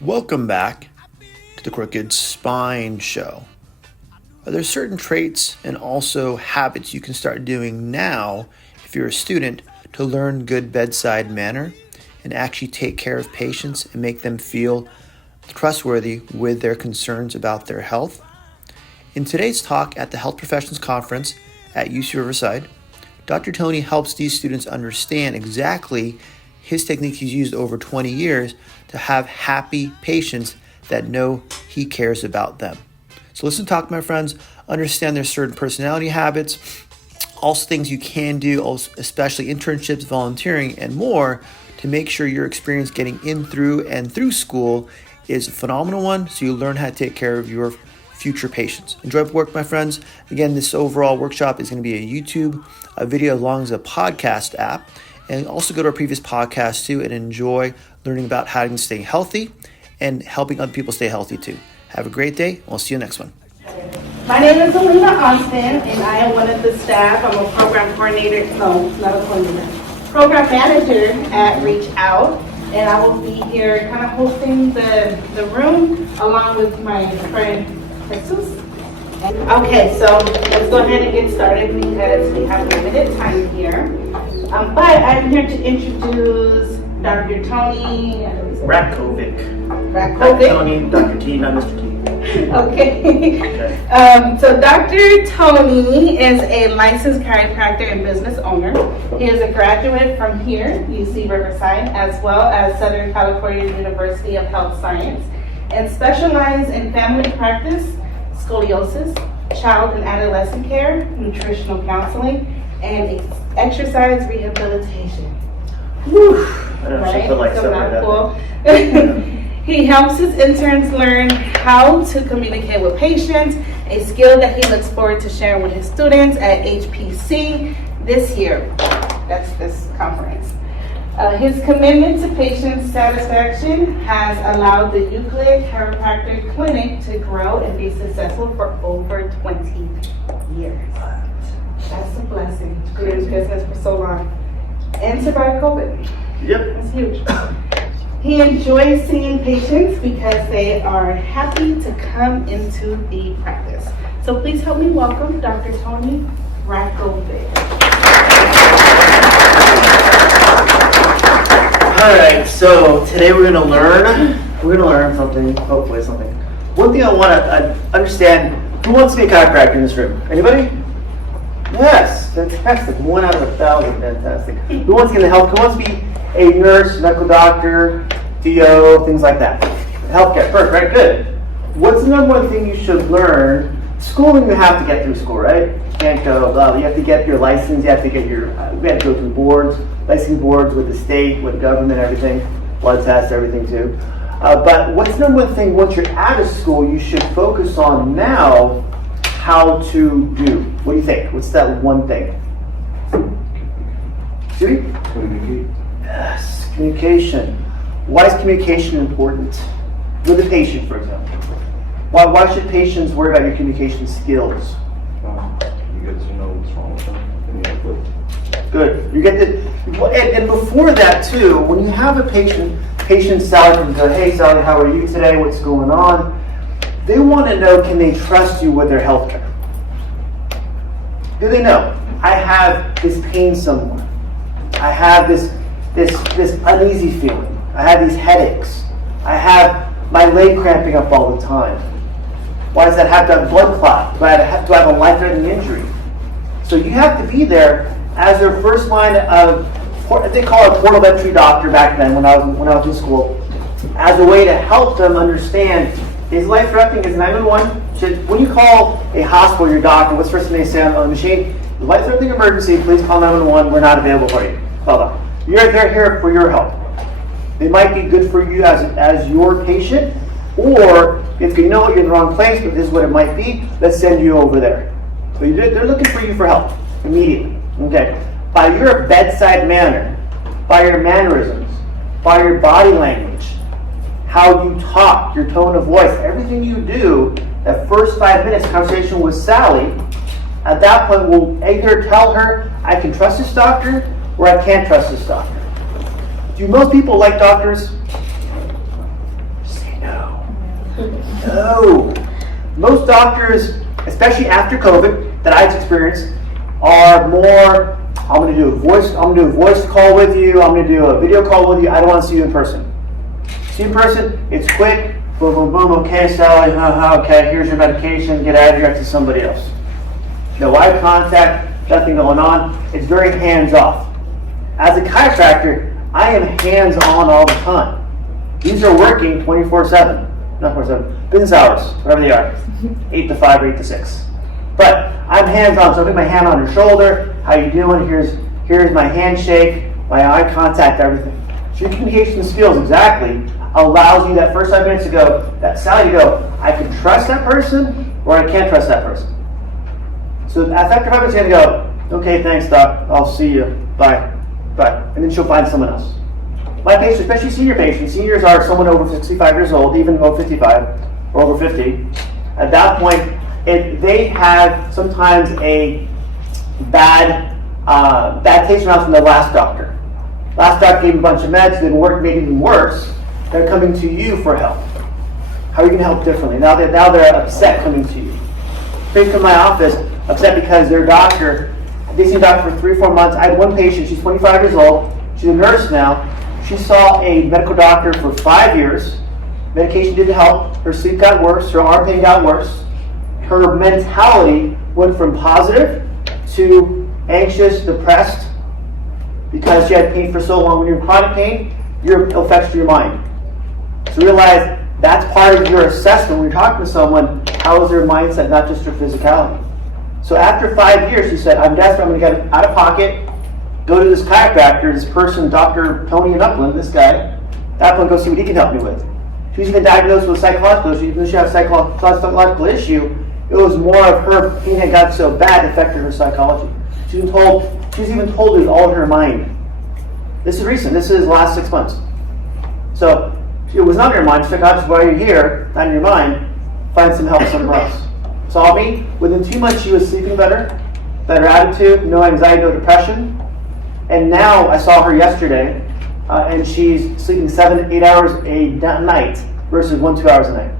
Welcome back to the Crooked Spine Show. Are there certain traits and also habits you can start doing now if you're a student to learn good bedside manner and actually take care of patients and make them feel trustworthy with their concerns about their health? In today's talk at the Health Professions Conference at UC Riverside, Dr. Tony helps these students understand exactly his technique he's used over 20 years to have happy patients that know he cares about them. So listen, talk, my friends, understand there's certain personality habits, also things you can do, especially internships, volunteering, and more to make sure your experience getting in through school is a phenomenal one so you learn how to take care of your future patients. Enjoy the work, my friends. Again, this overall workshop is going to be a YouTube video as long as a podcast app. And also go to our previous podcast too and enjoy learning about how to stay healthy and helping other people stay healthy too. Have a great day. We'll see you next one. My name is Alina Austin, and I am one of the staff. I'm a program coordinator, no, not a coordinator, program manager at Reach Out, and I will be here kind of hosting the room along with my friend Jesus. Okay, so let's go ahead and get started because we have limited time here. But I'm here to introduce Dr. Tony Rakovic. Rakovic. Dr. Tony, Dr. T, not Mr. T. Okay. So Dr. Tony is a licensed chiropractor and business owner. He is a graduate from here, UC Riverside, as well as Southern California University of Health Science, and specializes in family practice, scoliosis, child and adolescent care, nutritional counseling, and exercise rehabilitation. Whew. I don't know, feel like so cool. He helps his interns learn how to communicate with patients, a skill that he looks forward to sharing with his students at HPC this year. That's this conference. His commitment to patient satisfaction has allowed the Euclid Chiropractic Clinic to grow and be successful for over 20 years. That's a blessing to be in business for so long and survive COVID. Yep. It's huge. He enjoys seeing patients because they are happy to come into the practice. So please help me welcome Dr. Tony Rakovic. All right, so today we're gonna learn something, hopefully something. One thing I want to understand, who wants to be a chiropractor in this room? Anybody? Yes, fantastic. 1 out of 1,000, fantastic. Who wants to get into health? Who wants to be a nurse, medical doctor, DO, things like that? Healthcare, perfect, right? Good. What's the number one thing you should learn? Schooling, you have to get through school, right? You can't go, you have to get your license, you have to get we have to go through boards, licensing boards with the state, with government, everything, blood tests, everything too. But what's the number one thing once you're out of school you should focus on now how to do? What do you think? What's that one thing? Communicate. Yes, communication. Why is communication important? With a patient, for example. Why should patients worry about your communication skills? You get to know what's wrong with them and you help it. Good. You get to, and before that too, when you have a patient Sally comes and goes, hey Sally, how are you today? What's going on? They want to know, can they trust you with their health care? Do they know? I have this pain somewhere. I have this uneasy feeling. I have these headaches. I have my leg cramping up all the time. Why does that have to have blood clot? Do I have a life-threatening injury? So you have to be there as their first line of, they call it port of entry doctor back then when I was in school, as a way to help them understand, is life-threatening, is 911? When you call a hospital, your doctor, what's the first thing they say on the machine? Life-threatening emergency, please call 911, we're not available for you. They're here for your help. They might be good for you as your patient, or if you know you're in the wrong place, but this is what it might be, let's send you over there. So they're looking for you for help immediately. Okay. By your bedside manner, by your mannerisms, by your body language, how you talk, your tone of voice, everything you do, that first 5 minutes conversation with Sally, at that point we'll either tell her, I can trust this doctor, or I can't trust this doctor. Do Do most people like doctors? Say no. No. Most doctors, especially after COVID, that I've experienced, are more, I'm going to do a voice call with you, I'm going to do a video call with you, I don't want to see you in person. See you in person, it's quick, boom, boom, boom, okay, Sally, okay, here's your medication, get out of here to somebody else. No eye contact, nothing going on, it's very hands-off. As a chiropractor, I am hands-on all the time. These are working 24/7. Not 24/7, business hours, whatever they are, 8 to 5 or 8 to 6. But I'm hands-on, so I put my hand on your shoulder, how you doing, here's my handshake, my eye contact, everything. So your communication skills exactly allows you that first 5 minutes ago, that Sally to go, I can trust that person, or I can't trust that person. So after 5 minutes, you're going to go, okay, thanks, doc, I'll see you, bye, and then she'll find someone else. My patients, especially senior patients, seniors are someone over 65 years old, even over 55 or over 50. At that point, they have sometimes a bad taste in their mouth from the last doctor. Last doctor gave them a bunch of meds, didn't work, made it even worse. They're coming to you for help. How are you going to help differently? Now they're upset coming to you. They come to my office upset because their doctor, they see a doctor for 3 or 4 months. I had one patient, she's 25 years old, she's a nurse now. She saw a medical doctor for 5 years. Medication didn't help. Her sleep got worse. Her arm pain got worse. Her mentality went from positive to anxious, depressed, because she had pain for so long. When you're in chronic pain, it affects your mind. So realize that's part of your assessment when you're talking to someone. How is their mindset, not just their physicality? So after 5 years, she said, I'm desperate. I'm going to get out of pocket. Go to this chiropractor, this person, Dr. Tony in Upland, this guy. Upland, go see what he can help me with. She was even diagnosed with psychological issue. Even though she had a psychological issue, it was more of her pain had gotten so bad it affected her psychology. She was even told it was all in her mind. This is recent. This is the last 6 months. So it was not in her mind. She said, God, why are you here? Not in your mind. Find some help somewhere else. Saw me. Within 2 months, she was sleeping better attitude, no anxiety, no depression. And now I saw her yesterday, and she's sleeping 7 to 8 hours a night versus 1-2 hours a night.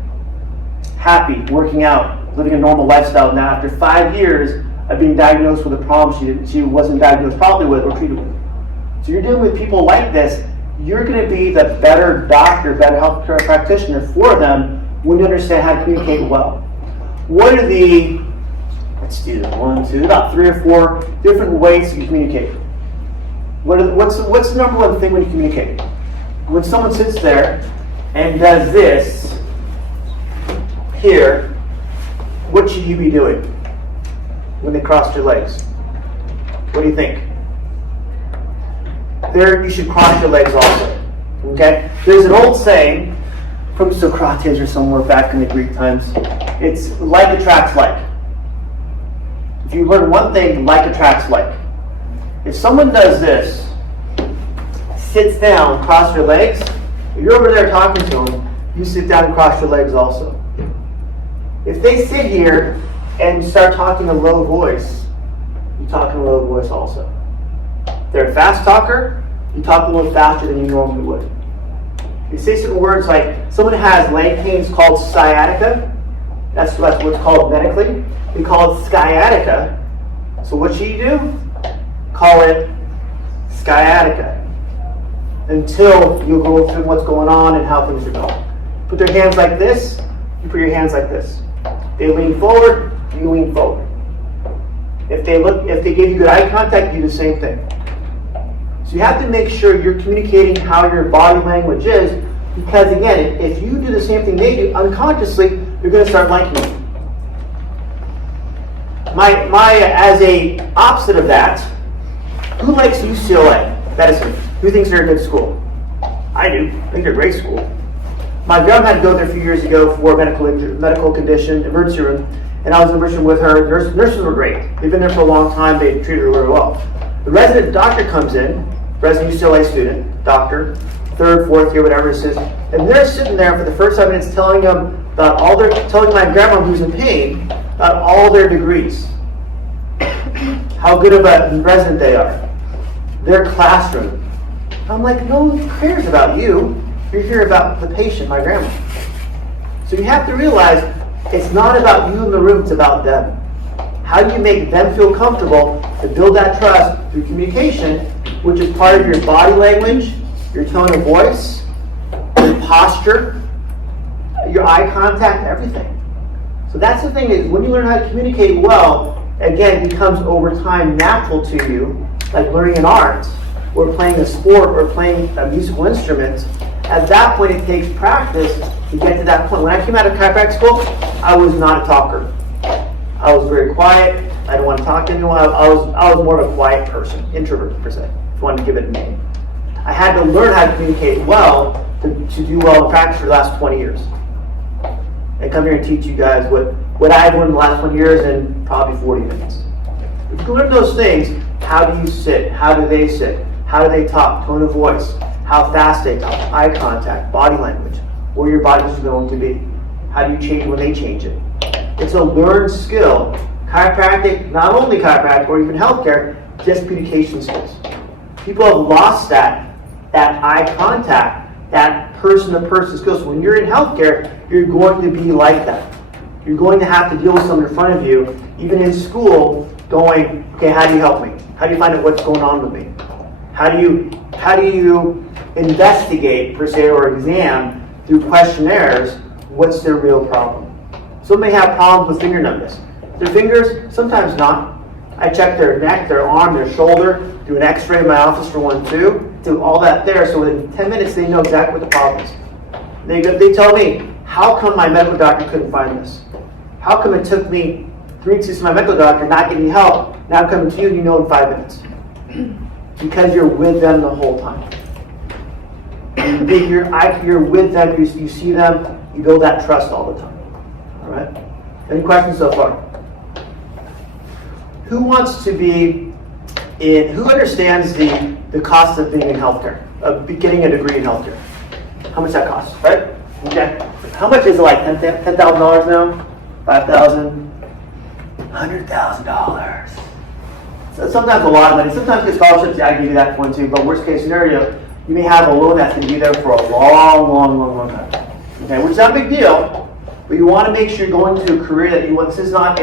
Happy, working out, living a normal lifestyle now after 5 years of being diagnosed with a problem she wasn't diagnosed properly with or treated with. So you're dealing with people like this. You're going to be the better doctor, better healthcare practitioner for them when you understand how to communicate well. What are let's do this, about 3 or 4 different ways to communicate. What's the number one thing when you communicate? When someone sits there and does this here, what should you be doing when they cross your legs? What do you think? There, you should cross your legs also. Okay? There's an old saying from Socrates or somewhere back in the Greek times. It's like attracts like. If you learn one thing, like attracts like. If someone does this, sits down, cross your legs, if you're over there talking to them, you sit down and cross your legs also. If they sit here and start talking in a low voice, you talk in a low voice also. If they're a fast talker, you talk a little faster than you normally would. You say certain words like, someone has leg pain, it's called sciatica. That's what's called medically. We call it sciatica. So what should you do? Call it sciatica until you go through what's going on and how things are going. Put their hands like this, you put your hands like this. They lean forward, you lean forward. If they give you good eye contact, you do the same thing. So you have to make sure you're communicating how your body language is, because again, if you do the same thing they do, unconsciously, you're going to start liking it. As a opposite of that, who likes UCLA medicine? Who thinks they're a good school? I do. I think they're a great school. My grandma had to go there a few years ago for medical condition, emergency room, and I was in the room with her. Nurses were great. They've been there for a long time. They treated her very well. The resident doctor comes in, resident UCLA student, doctor, 3rd, 4th year, whatever it is, and they're sitting there for the first 5 minutes telling my grandma who's in pain about all their degrees, how good of a resident they are, their classroom, I'm like, no one cares about you. You're here about the patient, my grandma. So you have to realize it's not about you in the room, it's about them. How do you make them feel comfortable to build that trust through communication, which is part of your body language, your tone of voice, your posture, your eye contact, everything. So that's the thing, is when you learn how to communicate well, again, it becomes over time natural to you, like learning an art, or playing a sport, or playing a musical instrument. At that point, it takes practice to get to that point. When I came out of chiropractic school, I was not a talker. I was very quiet. I didn't want to talk to anyone. I was more of a quiet person, introvert per se, if you wanted to give it a name. I had to learn how to communicate well to do well in practice for the last 20 years. And come here and teach you guys what I've learned in the last 20 years in probably 40 minutes. If you can learn those things, how do you sit? How do they sit? How do they talk? Tone of voice. How fast they talk. Eye contact. Body language. Where your body is going to be. How do you change when they change it? It's a learned skill. Chiropractic, not only chiropractic or even healthcare, just communication skills. People have lost that eye contact, that person-to-person skills. So when you're in healthcare, you're going to be like that. You're going to have to deal with someone in front of you, even in school, going, okay, how do you help me? How do you find out what's going on with me? How do you investigate, per se, or exam through questionnaires, what's their real problem? Some may have problems with finger numbness. Their fingers, sometimes not. I check their neck, their arm, their shoulder, do an x-ray in my office for 1, 2, do all that there, so within 10 minutes they know exactly what the problem is. They tell me, how come my medical doctor couldn't find this? How come it took me 3 weeks to see my medical doctor, not getting help, now I'm coming to you and you know in 5 minutes? Because you're with them the whole time. You're with them, you see them, you build that trust all the time. All right? Any questions so far? Who wants to be who understands the cost of being in healthcare, of getting a degree in healthcare? How much that costs, right? Okay. How much is it, like $10,000 now? $5,000? $100,000. So sometimes a lot of money. Sometimes get scholarships, yeah, I can give you that one too, but worst case scenario, you may have a loan that's going to be there for a long time. Okay, which is not a big deal, but you want to make sure you're going to a career that you want. This is not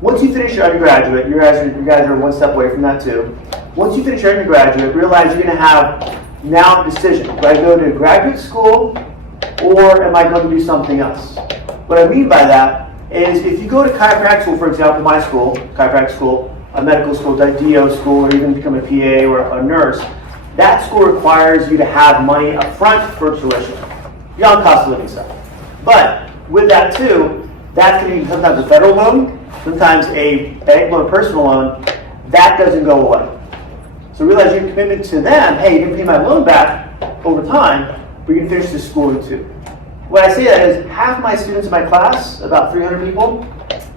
once you finish your undergraduate, you guys are one step away from that too. Once you finish your undergraduate, realize you're going to have now a decision. Do I go to graduate school or am I going to do something else? What I mean by that is if you go to chiropractic school, for example, my school, chiropractic school, a medical school, like DO school, or even become a PA or a nurse, that school requires you to have money up front for tuition, beyond cost of living stuff. But with that too, that's going to be sometimes a federal loan, sometimes a bank loan, personal loan. That doesn't go away. So realize your commitment to them, hey, you're going to pay my loan back over time, but you're going to finish this schooling too. When I say that is half my students in my class, about 300 people,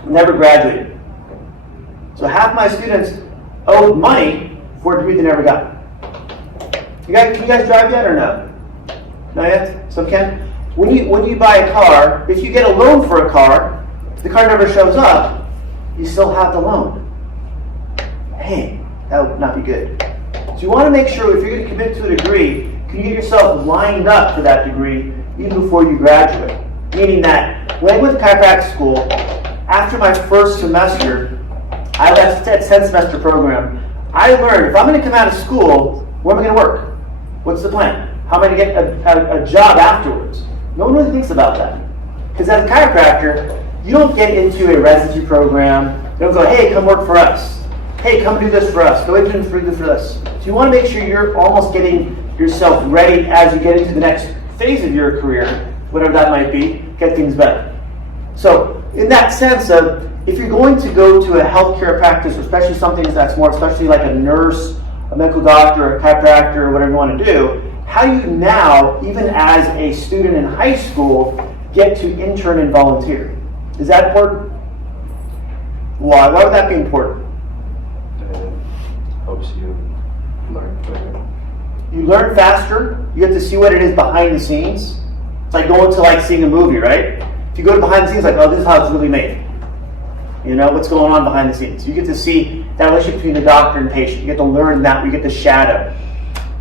never graduated. So half my students owed money for a degree they never got. Can you guys drive yet or no? Not yet? Some can? When you buy a car, if you get a loan for a car, if the car never shows up, you still have the loan. Hey, that would not be good. So you want to make sure if you're going to commit to a degree, can you get yourself lined up for that degree even before you graduate? Meaning that when I went to chiropractic school, after my first semester, I left that 10 semester program. I learned if I'm going to come out of school, where am I going to work? What's the plan? How am I going to get a job afterwards? No one really thinks about that. Because as a chiropractor, you don't get into a residency program. You don't go, hey, come work for us. Hey, come do this for us. Go into for this. So you want to make sure you're almost getting yourself ready as you get into the next phase of your career, whatever that might be, get things better. So in that sense of, if you're going to go to a healthcare practice, especially something that's more, especially like a nurse, a medical doctor, a chiropractor, or whatever you want to do, how do you now, even as a student in high school, get to intern and volunteer? Is that important? Why? Why would that be important? It helps you learn quicker. You learn faster. You get to see what it is behind the scenes. It's like going to seeing a movie, right? If you go to behind the scenes, like, oh, this is how it's really made. You know, what's going on behind the scenes. You get to see that relationship between the doctor and patient. You get to learn that. You get to shadow.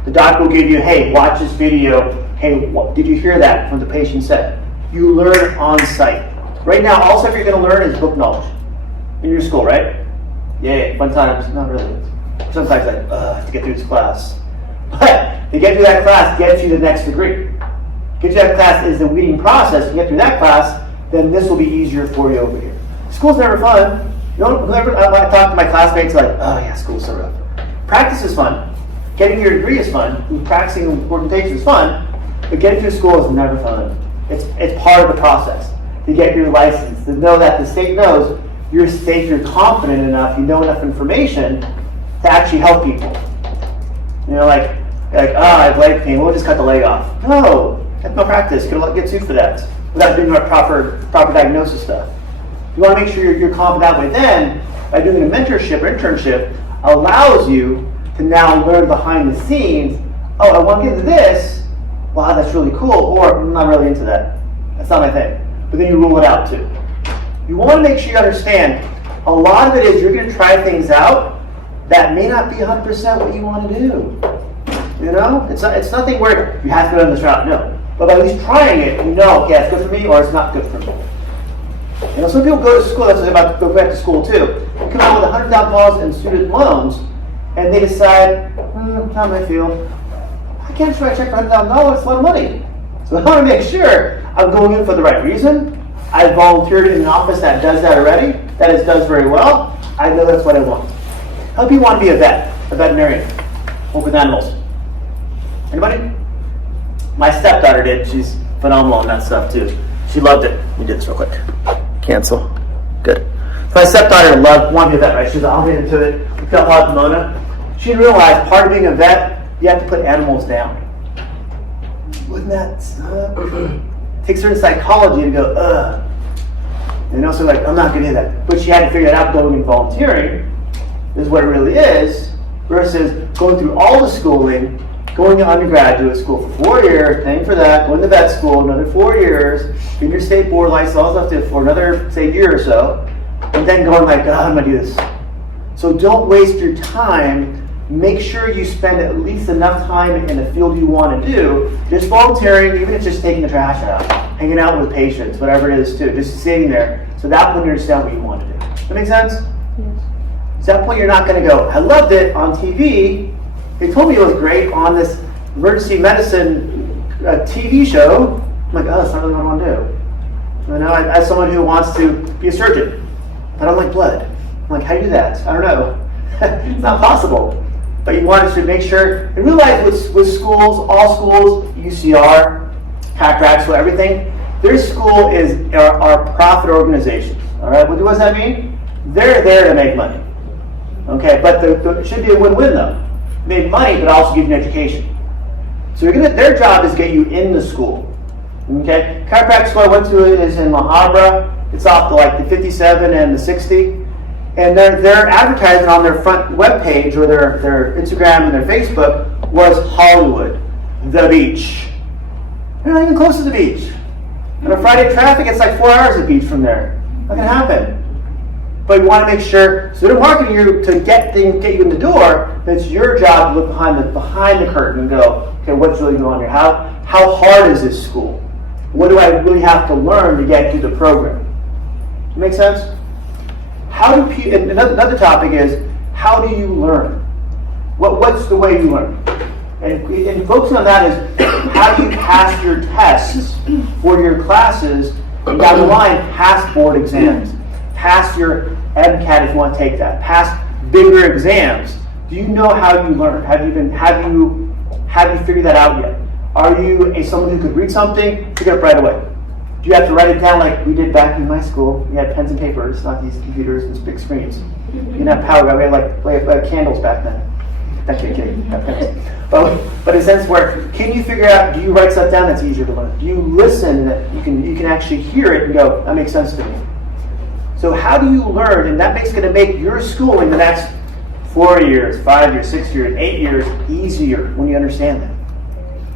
The doctor will give you, hey, watch this video. Hey, did you hear that from the patient said? You learn on site. Right now, all stuff you're going to learn is book knowledge in your school, right? Yeah, fun times. Not really. Sometimes like, to get through this class. But to get through that class gets you the next degree. Get you that class is the weeding process. To get through that class, then this will be easier for you over here. School's never fun. You know, whenever I talk to my classmates, like, oh yeah, school's so rough. Practice is fun. Getting your degree is fun. Practicing orientation is fun. But getting through school is never fun. It's part of the process to get your license. To know that the state knows you're safe, you're confident enough, you know enough information to actually help people. You know, like oh, I have leg pain. We'll just cut the leg off. No, that's malpractice. Could get sued for that without doing our proper diagnosis stuff. You want to make sure you're confident that way. Then, by doing a mentorship or internship, allows you to now learn behind the scenes. Oh, I want to get into this. Wow, that's really cool. Or I'm not really into that. That's not my thing. But then you rule it out too. You want to make sure you understand. A lot of it is you're going to try things out that may not be 100% what you want to do. You know, it's nothing where you have to go down this route. No, but by at least trying it, you know, okay, it's good for me or it's not good for me. You know, some people go to school. That's what I'm about to go back to school too. They come out with $100,000 in student loans, and they decide, how do I feel? I can't try to check for $100,000. It's a lot of money. So I want to make sure I'm going in for the right reason. I volunteered in an office that does that already. That does very well. I know that's what I want. How do you want to be a veterinarian, work with animals? Anybody? My stepdaughter did. She's phenomenal on that stuff too. She loved it. Let me do this real quick. Cancel. Good. So my stepdaughter wanted to be a vet, right? She was all into it. We felt a lot of Pomona. She didn't realize part of being a vet, you have to put animals down. Wouldn't that suck? Take certain psychology and go, ugh. And also like, I'm not good at that. But she had to figure it out going and volunteering. Is what it really is, versus going through all the schooling, going to undergraduate school for 4 years, paying for that, going to vet school another 4 years, getting your state board license, all that stuff for another, say, year or so, and then going like, I'm going to do this. So don't waste your time. Make sure you spend at least enough time in the field you want to do, just volunteering, even if it's just taking the trash out, hanging out with patients, whatever it is too, just sitting there. So that when you understand what you want to do. Does that make sense? Yes. At that point, you're not going to go, I loved it on TV. They told me it was great on this emergency medicine TV show. I'm like, that's not really what I want to do. You know, as someone who wants to be a surgeon, but I don't like blood. I'm like, how do you do that? I don't know. It's not possible. But you want to make sure, and realize with schools, all schools, UCR, Chiropractic, so everything, their school are profit organizations. All right, what does that mean? They're there to make money. Okay, but it should be a win-win though. Make money, but also give you an education. So their job is to get you in the school. Okay, chiropractic school I went to is in La Habra. It's off the 57 and the 60, and their advertisement on their front web page or their Instagram and their Facebook was Hollywood, the beach. They're not even close to the beach. On a Friday traffic, it's like 4 hours of beach from there. Not gonna happen. But you want to make sure, so they're marketing you to get you in the door. It's your job to look behind the curtain and go, okay, what's really going on here? How hard is this school? What do I really have to learn to get through the program? Does it make sense? And another topic is, how do you learn? What's the way you learn? And focusing on that is, how do you pass your tests for your classes, and down the line, pass board exams? Pass your MCAT if you want to take that. Pass bigger exams. Do you know how you learn? Have you figured that out yet? Are you someone who could read something, pick it up right away? Do you have to write it down like we did back in my school? We had pens and papers, not these computers and big screens. You didn't have power. We had like candles back then. That's kidding. But in a sense where, can you figure out, do you write stuff down that's easier to learn? Do you listen that you can actually hear it and go, that makes sense to me? So how do you learn? And that's going to make your schooling the next 4 years, 5 years, 6 years, 8 years easier when you understand that.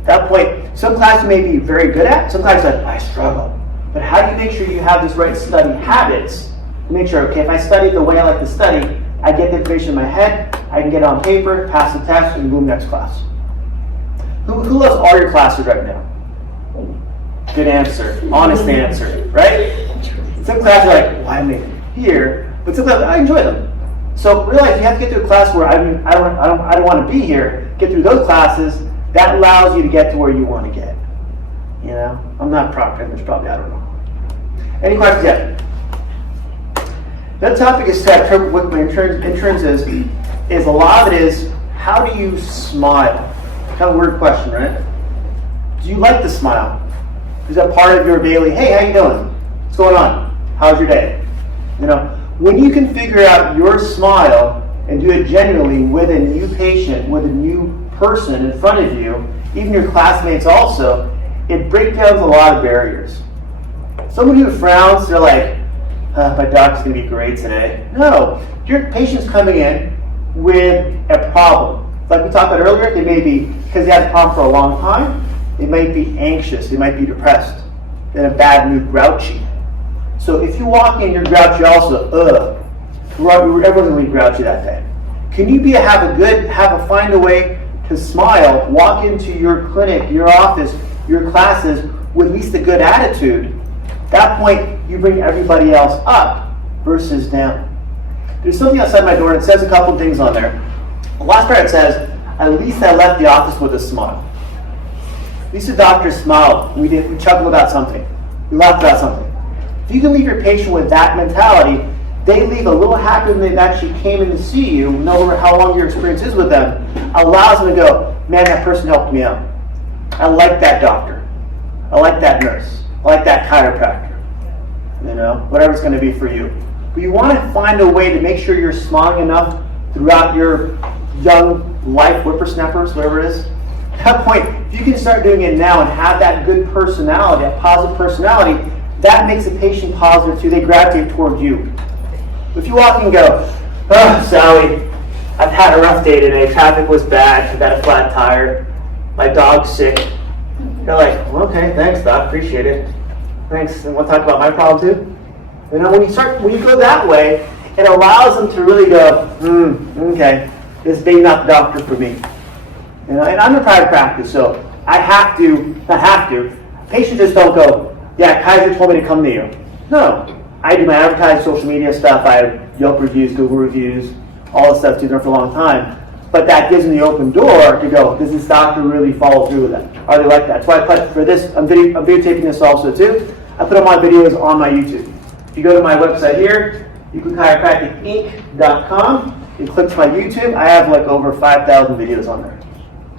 At that point, some classes you may be very good at, some classes I struggle. But how do you make sure you have this right study habits to make sure, okay, if I study the way I like to study, I get the information in my head, I can get it on paper, pass the test, and boom, next class. Who loves all your classes right now? Good answer. Honest answer, right? Some classes are like, why am I here? But some classes, I enjoy them. So realize you have to get to a class where I don't want to be here. Get through those classes. That allows you to get to where you want to get. You know, I'm not proctoring this, probably, I don't know. Any questions yet? That topic is to interpret what my interns is a lot of it is, how do you smile? Kind of weird question, right? Do you like to smile? Is that part of your daily, hey, how you doing? What's going on? How's your day? You know, when you can figure out your smile and do it genuinely with a new patient, with a new person in front of you, even your classmates also, it breaks down a lot of barriers. Someone who frowns, they're like, my doc's going to be great today. No, your patient's coming in with a problem. Like we talked about earlier, they may be, because they had a problem for a long time, they might be anxious, they might be depressed, in a bad mood, grouchy. So if you walk in, you're grouchy also, everyone's going to be grouchy that day. Can you find a way to smile, walk into your clinic, your office, your classes with at least a good attitude? At that point, you bring everybody else up versus down. There's something outside my door, and it says a couple things on there. The last part, it says, at least I left the office with a smile. At least the doctor smiled. We chuckled about something. We laughed about something. If you can leave your patient with that mentality, they leave a little happier than they actually came in to see you, no matter how long your experience is with them, allows them to go, man, that person helped me out. I like that doctor. I like that nurse. I like that chiropractor. You know, whatever it's going to be for you. But you want to find a way to make sure you're smiling enough throughout your young life, whippersnappers, whatever it is. At that point, if you can start doing it now and have that good personality, that positive personality, that makes the patient positive too. They gravitate toward you. If you walk and go, oh, Sally, I've had a rough day today. Traffic was bad. I got a flat tire. My dog's sick. You're like, well, okay, thanks, doc. Appreciate it. Thanks. And we'll talk about my problem too. You know, when you go that way, it allows them to really go, okay, this may not the doctor for me. You know, and I'm in private practice, so patients just don't go, yeah, Kaiser told me to come to you. No, I do my advertising, social media stuff, I have Yelp reviews, Google reviews, all this stuff, been there for a long time. But that gives them the open door to go, does this doctor really follow through with that? Are they like that? That's why I put for this, I'm videotaping this also too. I put all my videos on my YouTube. If you go to my website here, chiropracticinc.com, you click to my YouTube, I have like over 5,000 videos on there.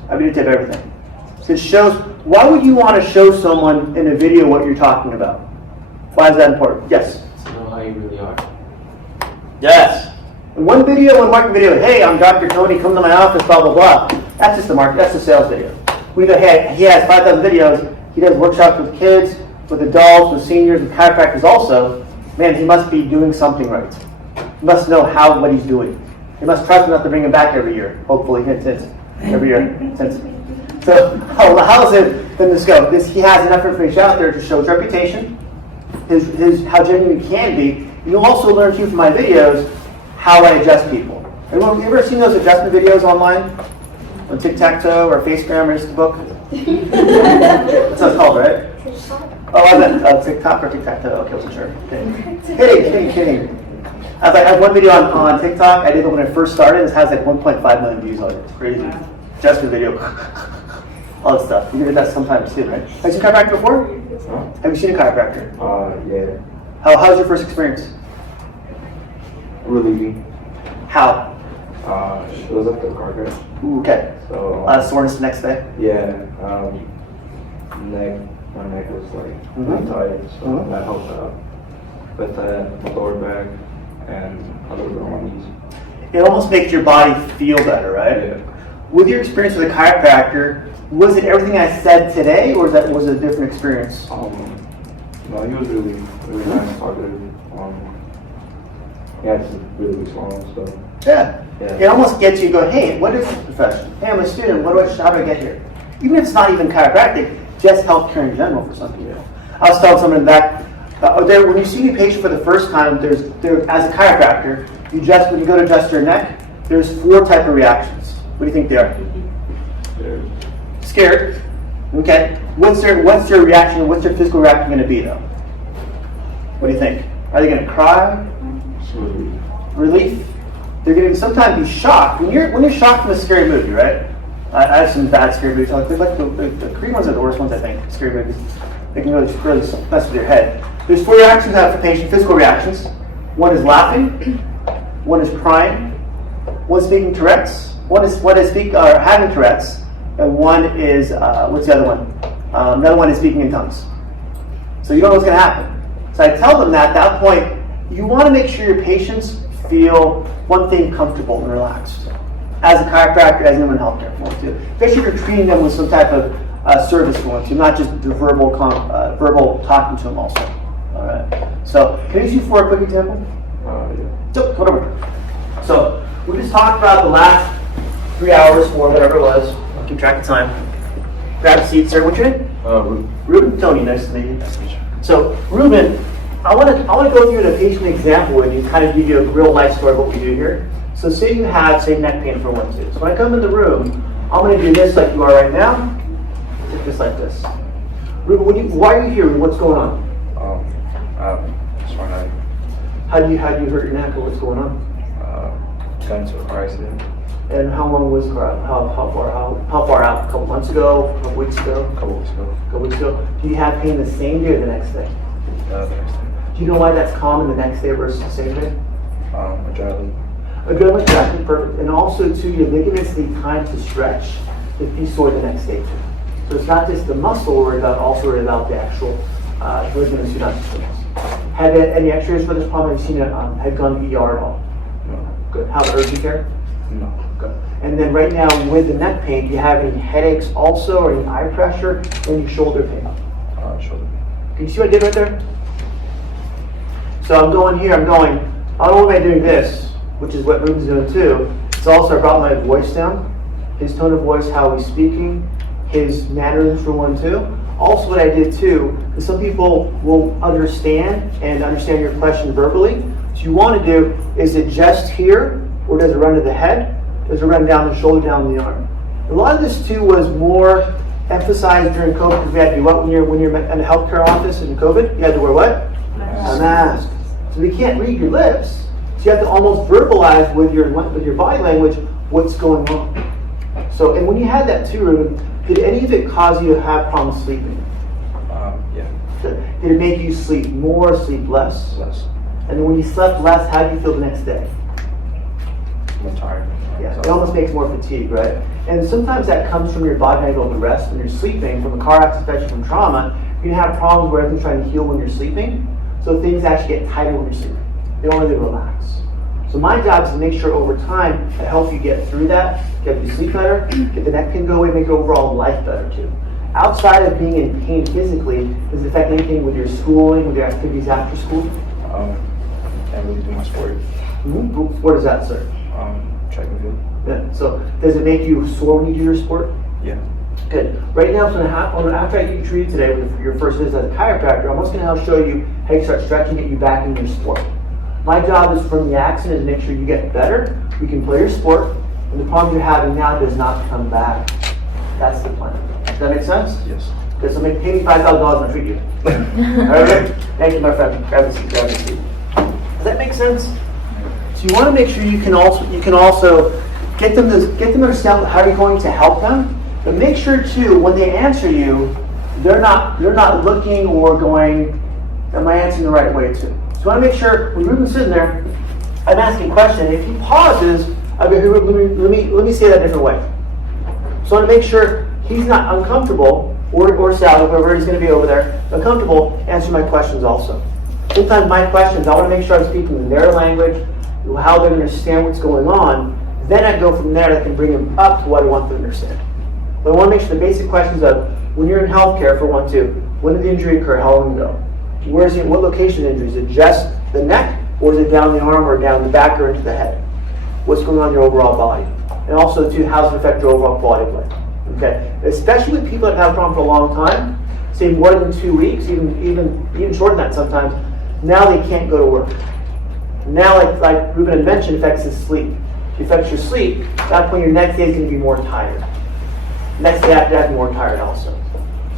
I videotape everything. So it shows, why would you want to show someone in a video what you're talking about? Why is that important? Yes? To know how you really are. Yes. In one marketing video, hey, I'm Dr. Tony, come to my office, blah, blah, blah. That's just the market, that's the sales video. We go, hey, he has 5,000 videos, he does workshops with kids, with adults, with seniors, with chiropractors also. Man, he must be doing something right. He must know what he's doing. He must trust enough to bring him back every year, hopefully, every year. So how's it then this go? He has enough information out there to show his reputation, how genuine he can be. And you'll also learn too from my videos how I adjust people. Anyone ever seen those adjustment videos online? On Tic-Tac-Toe or Facegram or Instabook? That's what it's called, right? Oh, I meant TikTok or Tic-Tac-Toe. Okay, I wasn't sure. Okay. Kidding. I have one video on TikTok. I did it when I first started. It has like 1.5 million views on it. It's crazy. Adjustment video. All that stuff. You did that sometimes too, right? Have you seen a chiropractor before? Huh? Have you seen a chiropractor? Yeah. How was your first experience? Relieving. How? It was at the car crash. Ooh, okay. So, A lot of soreness the next day? yeah, my neck was like really tight, so that helped out. But my lower back and a little bit on my knees. It almost makes your body feel better, right? Yeah. With your experience with a chiropractor, was it everything I said today, or was it a different experience? No, he was really nice, talkative. He had some really strong stuff. Yeah. It almost gets you to go, hey, what is this profession? Hey, I'm a student. How do I get here? Even if it's not even chiropractic, just healthcare in general for some people. I was telling someone that when you see a patient for the first time, as a chiropractor, when you go to adjust your neck, there's 4 types of reactions. What do you think they are? Scared. Okay. What's their reaction? What's their physical reaction going to be though? What do you think? Are they going to cry? Relief? They're going to sometimes be shocked. When you're shocked from a scary movie, right? I have some bad scary movies. The Korean ones are the worst ones, I think. Scary movies. They can really mess with your head. There's 4 reactions I have for patient physical reactions. One is laughing. One is crying. One is speaking Tourette's. One is having Tourette's. And one is what's the other one? Another one is speaking in tongues. So you don't know what's going to happen. So I tell them that at that point, you want to make sure your patients feel one thing, comfortable and relaxed. As a chiropractor, as anyone in healthcare, especially if you're treating them with some type of service going to, not just the verbal talking to them also. All right. So can you see for a quick example? Yeah. So come over. So we just talked about the last 3 hours, 4, whatever it was. I'll keep track of time. Grab a seat, sir. What's your name? Ruben. Tony. Nice to meet you. So Ruben, I want to go through a patient example with you, kind of give you a real life story of what we do here. So say you have, say, neck pain for 1, 2. So when I come in the room, I'm going to do this like you are right now. Just like this. Ruben, why are you here? What's going on? Just want to How do you hurt your neck, or what's going on? got into a car accident And how long was the car? How far out? A couple months ago? A couple weeks ago? a couple weeks ago. A couple weeks ago. Do you have pain the same day or the next day? The next day. Do you know why that's common the next day versus the same day? Adrenaline. Adrenaline, exactly, perfect. And also, too, your ligaments need time to stretch if you sore the next day, too. So it's not just the muscle we're worried about, also worried about the actual ligaments, not just the muscle. Have you had any x-rays for this problem? Have you seen it? Have you gone to ER at all? No. Good. How about urgent care? No. Good. And then right now, with the neck pain, do you have any headaches also, or any eye pressure, or any shoulder pain? Shoulder pain. Can you see what I did right there? So I'm going here, not only am I doing this, which is what Ruben's doing too, it's also I brought my voice down, his tone of voice, how he's speaking, his mannerisms for 1, 2. Also what I did too, because some people will understand your question verbally. What you want to do is it just here, or does it run to the head? Does it run down the shoulder, down the arm? A lot of this too was more emphasized during COVID, because we had to do what when you're in a healthcare office in COVID? You had to wear what? A mask. So they can't read your lips. So you have to almost verbalize with your body language what's going on. So, and when you had that too, Ruben, did any of it cause you to have problems sleeping? Yeah. Did it make you sleep more, sleep less? Less. And then when you slept less, how did you feel the next day? I'm tired. Yeah, it almost makes more fatigue, right? And sometimes that comes from your body not able to rest when you're sleeping, from a car accident, especially from trauma. You can have problems where everything's trying to heal when you're sleeping, so things actually get tighter when you're sleeping. They don't really relax. So my job is to make sure over time to help you get through that, get you sleep better, get the neck pain go away, make your overall life better too. Outside of being in pain physically, does it affect anything with your schooling, with your activities after school? Can't really do my sport. Mm-hmm. What is that, sir? Track and field. Yeah. So does it make you sore when you do your sport? Yeah. Good. Right now, after I get you treated today with your first visit as a chiropractor, I'm just going to help show you how you start stretching, get you back in your sport. My job is from the accident is to make sure you get better, you can play your sport, and the problem you're having now does not come back. That's the plan. Does that make sense? Yes. Okay, so pay me $5,000 and I treat you. All right? Thank you, my friend. Grab a seat, grab a seat. Does that make sense? So you want to make sure you can also get them to understand how you're going to help them, but make sure too when they answer you, they're not looking or going, am I answering the right way too? So you want to make sure when Ruben's sitting there, I'm asking a question. If he pauses, I'll go, let me say that a different way. So I want to make sure he's not uncomfortable, or Sally, whoever he's going to be over there, uncomfortable answering my questions also. Sometimes my questions, I want to make sure I'm speaking in their language, how they understand what's going on. Then I go from there, I can bring them up to what I want them to understand. But I want to make sure the basic questions of, when you're in healthcare for 1, 2, when did the injury occur, how long ago? What location of injury? Is it just the neck, or is it down the arm, or down the back, or into the head? What's going on in your overall body? And also, too, how does it affect your overall quality of life? Okay, especially with people that have a problem for a long time, say more than 2 weeks, even shorter than that sometimes. Now they can't go to work. Now, like Ruben had mentioned, it affects his sleep. If it affects your sleep, at that point your next day is going to be more tired. next day after that, more tired also.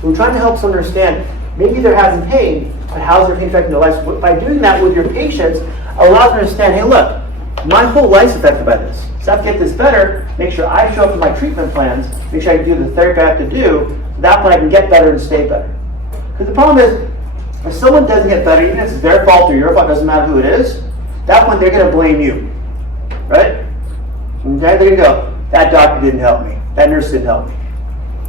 So we're trying to help someone understand, maybe they're having pain, but how's their pain affecting their life? So by doing that with your patients, allows them to understand, hey, look, my whole life's affected by this. So I have to get this better, make sure I show up with my treatment plans, make sure I can do the therapy I have to do, so that way I can get better and stay better. Because the problem is, if someone doesn't get better, even if it's their fault or your fault, doesn't matter who it is, that point they're going to blame you, right? Okay, they're going to go, that doctor didn't help me, that nurse didn't help me.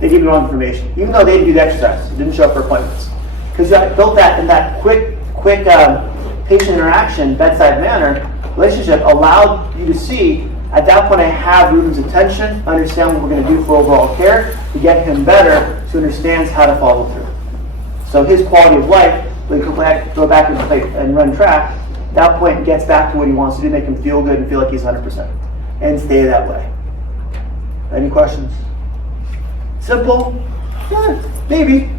They gave me wrong information, even though they didn't do the exercise, didn't show up for appointments. Because you built that in that quick patient interaction, bedside manner, relationship allowed you to see, at that point I have Ruben's attention, understand what we're going to do for overall care, to get him better, so he understands how to follow through. So his quality of life, when he go back and play and run track, at that point gets back to what he wants to do, make him feel good and feel like he's 100%. And stay that way. Any questions? Simple? Yeah, maybe.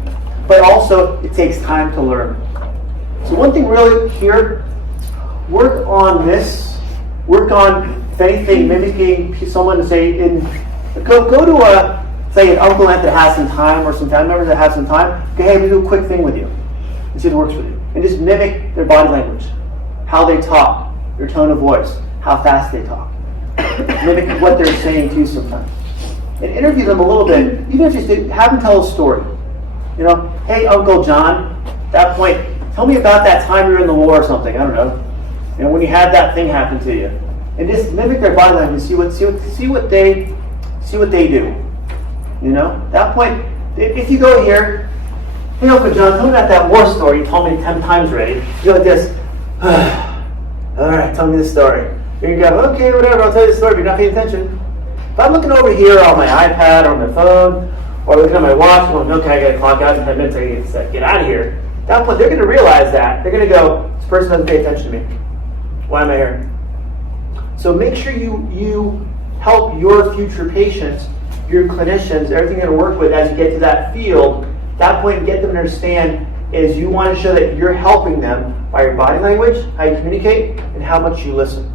But also, it takes time to learn. So one thing really here, work on this. Work on, if anything, mimicking someone to say, go to a, say, an uncle aunt that has some time or some family members that have some time. Okay, hey, we do a quick thing with you. And see if it works with you. And just mimic their body language, how they talk, their tone of voice, how fast they talk. Mimic what they're saying to you sometimes. And interview them a little bit. Even if you have them tell a story. You know, hey, Uncle John, at that point, tell me about that time you were in the war or something. I don't know. You know, when you had that thing happen to you. And just mimic their body language and see what they do. You know? At that point, if you go here, hey, Uncle John, tell me about that war story you told me 10 times already. You go like this. All right, tell me the story. Here you go, okay, whatever, I'll tell you the story, but you're not paying attention. If I'm looking over here on my iPad or my phone, or looking at my watch, going, okay, I got to clock out in 10 minutes, I got to get out of here. At that point, they're going to realize that. They're going to go, this person doesn't pay attention to me. Why am I here? So make sure you help your future patients, your clinicians, everything you're going to work with as you get to that field. At that point, get them to understand is you want to show that you're helping them by your body language, how you communicate, and how much you listen.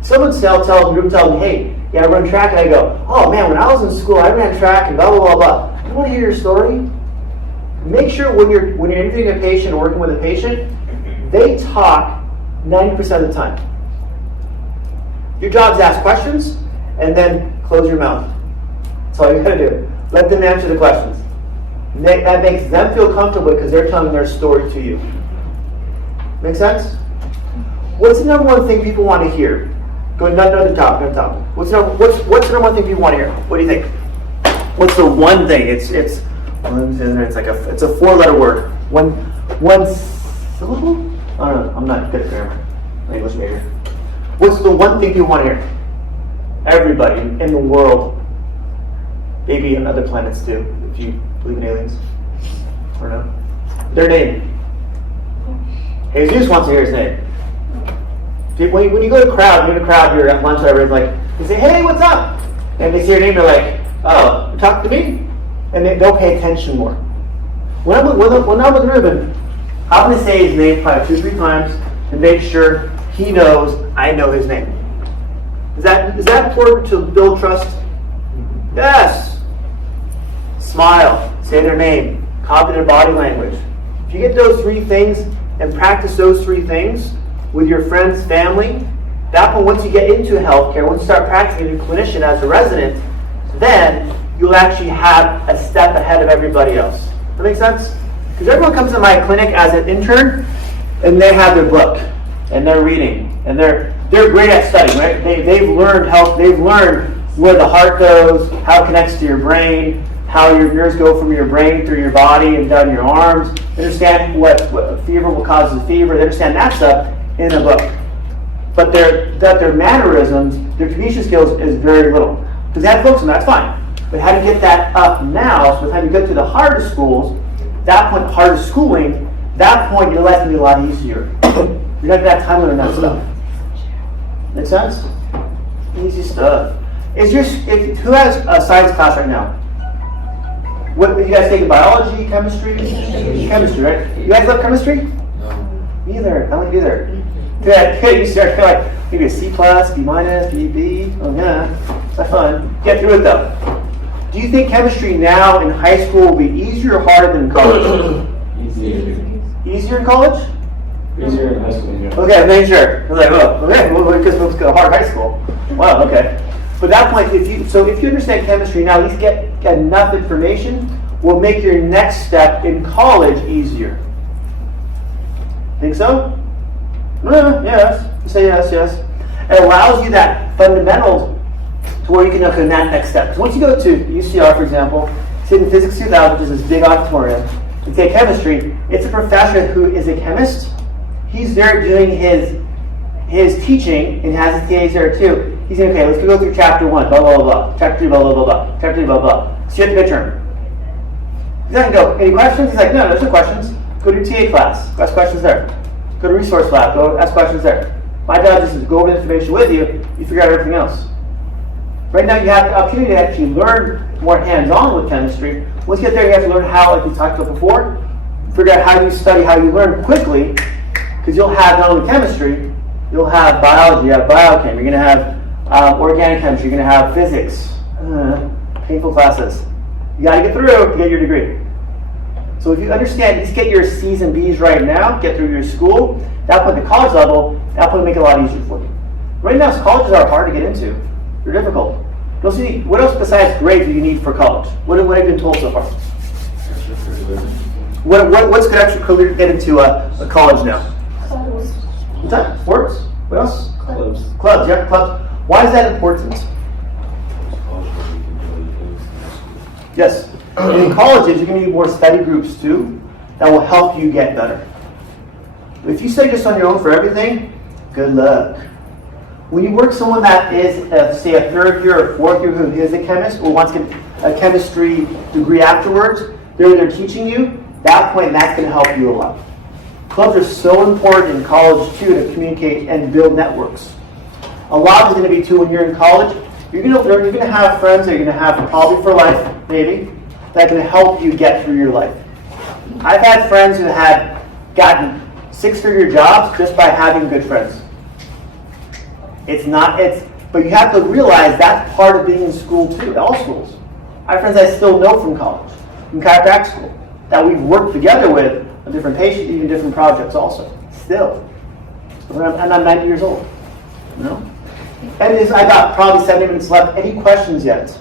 Someone tells me, hey, yeah, I run track, and I go, oh man, when I was in school, I ran track and blah, blah, blah, blah. You want to hear your story? Make sure when you're interviewing a patient or working with a patient, they talk 90% of the time. Your job is to ask questions and then close your mouth. That's all you got to do. Let them answer the questions. That makes them feel comfortable because they're telling their story to you. Make sense? What's the number one thing people want to hear? Go another topic. What's the number one thing people want to hear? What do you think? What's the one thing? It's like it's a 4-letter word. One syllable? I don't know. I'm not good at grammar. I'm English major. What's the one thing people want to hear? Everybody in the world, maybe on other planets too, if you believe in aliens, or no? Their name. Jesus wants to hear his name. When you go to a crowd, you're at lunch, whatever, it's like, you say, hey, what's up? And they say your name, they're like, oh, you talk to me? And they'll pay attention more. When I'm with Ruben, I'm going to say his name probably 2 or 3 times and make sure he knows I know his name. Is that important to build trust? Yes. Smile, say their name, copy their body language. If you get those 3 things and practice those 3 things with your friends, family, that point, once you get into healthcare, once you start practicing as a clinician, as a resident, then you'll actually have a step ahead of everybody else. That make sense? Because everyone comes to my clinic as an intern, and they have their book, and they're reading, and they're great at studying, right? They've learned health, they've learned where the heart goes, how it connects to your brain, how your nerves go from your brain through your body and down your arms. They understand what fever will cause the fever. They understand that stuff in a book. But their mannerisms, their communication skills is very little. Because they have books, and that's fine. But how to get that up now, so by the time you get to the hardest schools, that point, hardest schooling, that point your life can be a lot easier. You're not going to have time to learn that stuff. Make sense? Easy stuff. Who has a science class right now? What you guys taking? Biology, chemistry? Chemistry, right? You guys love chemistry? No. Either. I like either. You start feel like maybe a C+, B-, B. Oh yeah, it's not fun. Get through it though. Do you think chemistry now in high school will be easier or harder than in college? Easier in college? Easier in high school, yeah. Okay, make sure. I was like, oh, okay, well, because it's a hard high school. Wow, okay. But at that point, if you understand chemistry now, at least get enough information, will make your next step in college easier. Think so? Yes. Say yes, yes. It allows you that fundamentals to where you can look at that next step. So once you go to UCR, for example, sit in Physics 2000, which is this big auditorium, and take chemistry, it's a professor who is a chemist. He's there doing his teaching and has his TAs there too. He's saying, okay, let's go through chapter 1, blah, blah, blah, blah. Chapter 2, blah, blah, blah, blah. Chapter 3, blah, blah. So you have to midterm. He's not going to go, any questions? He's like, no, there's no questions. Go to your TA class. Ask questions there. Go to resource lab. Go ask questions there. My job is to go over the information with you. You figure out everything else. Right now, you have the opportunity to actually learn more hands-on with chemistry. Once you get there, you have to learn how, like we talked about before, figure out how you study, how you learn quickly, because you'll have not only chemistry, you'll have biology, you have biochem, you're going to have organic chemistry, you're going to have physics. Painful classes. You got to get through to get your degree. So if you understand, just get your C's and B's right now, get through your school, that point at the college level, that point will make it a lot easier for you. Right now, colleges are hard to get into. They're difficult. What else besides grades do you need for college? What have you been told so far? What's good extracurricular to get into a college now? Clubs. What's that? Sports? What else? Clubs. Clubs, yeah, clubs. Why is that important? Yes. In colleges, you're going to need more study groups too that will help you get better. If you study just on your own for everything, good luck. When you work with someone that is, say, a third year or fourth year who is a chemist or wants to get a chemistry degree afterwards, they're teaching you, that point, that's going to help you a lot. Clubs are so important in college too to communicate and build networks. A lot is going to be too when you're in college. You're going to have friends that you're going to have probably for life, maybe, that can help you get through your life. I've had friends who had gotten six-figure jobs just by having good friends. But you have to realize that's part of being in school too, all schools. I have friends I still know from college, from chiropractic school, that we've worked together with on different patients, even different projects also, still. And I'm 90 years old, you know? And I got probably 70 minutes left. Any questions yet?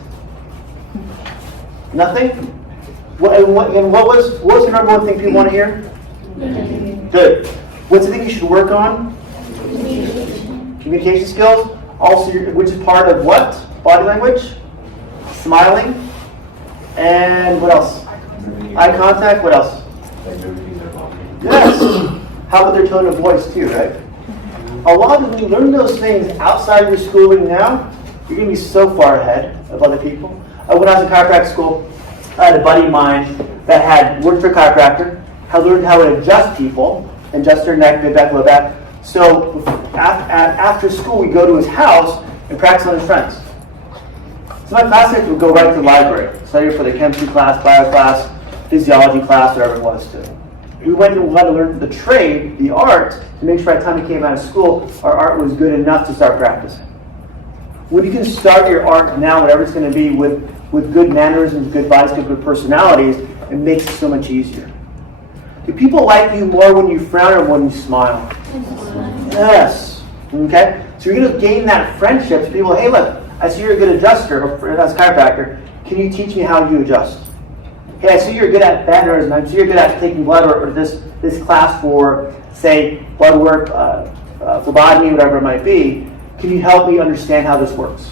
Nothing? What was the number one thing people want to hear? Good. What's the thing you should work on? Communication skills. Also, which is part of what? Body language? Smiling. And what else? Eye contact. What else? Yes. How about their tone of voice too, right? A lot of when you learn those things outside of your schooling now, you're going to be so far ahead of other people. When I was in chiropractic school, I had a buddy of mine that had worked for a chiropractor, had learned how to adjust people, adjust their neck, mid back, low back. So after school, we'd go to his house and practice on his friends. So my classmates would go right to the library, study for the chemistry class, bio class, physiology class, whatever it was to. We went and wanted to learn the trade, the art, to make sure by the time we came out of school, our art was good enough to start practicing. When you can start your art now, whatever it's going to be, with good mannerisms, good bodies, good personalities, it makes it so much easier. Do people like you more when you frown or when you smile? Yes. Okay? So you're going to gain that friendship. So people, hey, look, I see you're a good adjuster, or as a chiropractor. Can you teach me how you adjust? Hey, I see you're good at mannerism. I see you're good at taking blood or this class for, say, blood work, phlebotomy, whatever it might be. Can you help me understand how this works?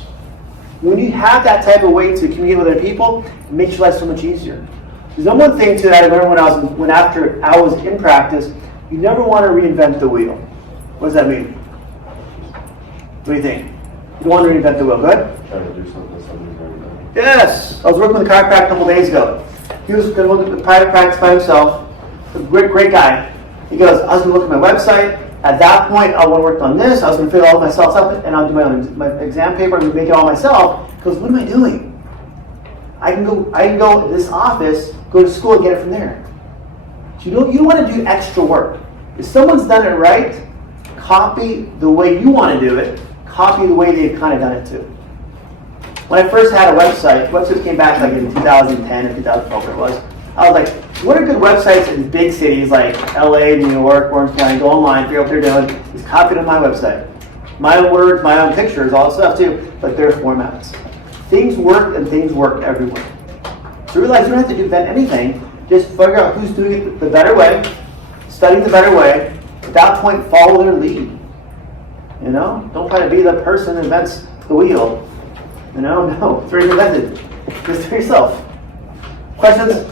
When you have that type of way to communicate with other people, it makes your life so much easier. There's one thing too that I learned after I was in practice. You never want to reinvent the wheel. What does that mean? What do you think? You don't want to reinvent the wheel. Go ahead. Try to do something already done. Yes. I was working with a chiropractor a couple days ago. He was going to look at the private practice by himself. A great guy. He goes, I was going to look at my website. At that point, I want to work on this. I was going to fill all myself up, and I'll do my exam paper. I'm going to make it all myself. He goes, what am I doing? I can go to this office, go to school, and get it from there. So you don't want to do extra work. If someone's done it right, copy the way you want to do it. Copy the way they've kind of done it too. When I first had a website, websites came back like in 2010 or 2012 it was. I was like, what are good websites in big cities like LA, New York, Orange County? Go online, figure out what they're doing. Just copy it on my website. My own words, my own pictures, all that stuff too, but their formats. Things work and things work everywhere. So realize you don't have to invent anything. Just figure out who's doing it the better way, study the better way. At that point, follow their lead. You know, don't try to be the person that invents the wheel. You know, no, it's already invented. Just do it yourself. Questions?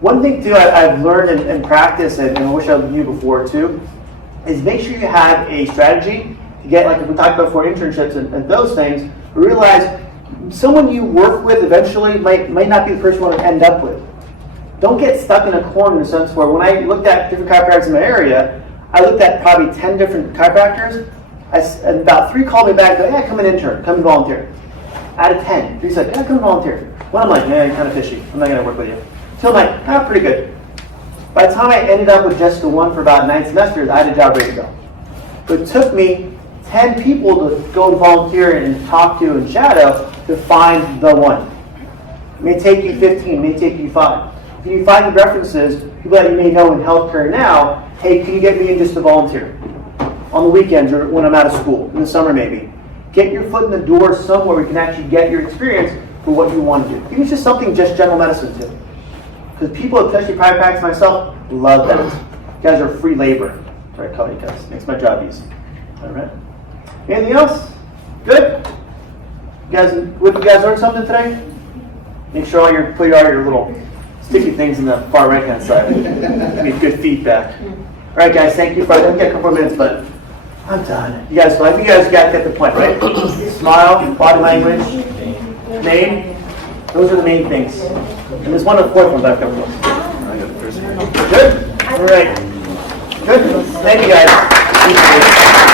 One thing too I've learned in practice, and I wish I knew before too, is make sure you have a strategy to get, like we talked about for internships and those things, realize someone you work with eventually might not be the person you want to end up with. Don't get stuck in a corner in the sense where when I looked at different chiropractors in my area, I looked at probably 10 different chiropractors, and about 3 called me back and go, yeah, come and intern, come and volunteer. Out of 10, 3 said, yeah, come and volunteer. One I'm like, yeah, you're kind of fishy, I'm not going to work with you. So I'm like, ah, pretty good. By the time I ended up with just the one for about 9 semesters, I had a job ready to go. But it took me 10 people to go and volunteer and talk to and shadow to find the one. It may take you 15, it may take you 5. If you find the references, people that you may know in healthcare now, hey, can you get me in just to volunteer? On the weekends or when I'm out of school, in the summer maybe. Get your foot in the door somewhere where you can actually get your experience for what you want to do. Even just something just general medicine too. Because people, especially private practice myself, love that. You guys are free labor. That's what I call you guys. Makes my job easy. All right. Anything else? Good? You guys learn something today? Make sure put all your little sticky things in the far right hand side. Give me good feedback. All right, guys. Thank you. I didn't get a couple more minutes, but I'm done. You guys, I think you guys get the point, right? Smile, body language, name. Those are the main things. And there's one of the fourth one back up. Good? All right. Good? Thank you, guys.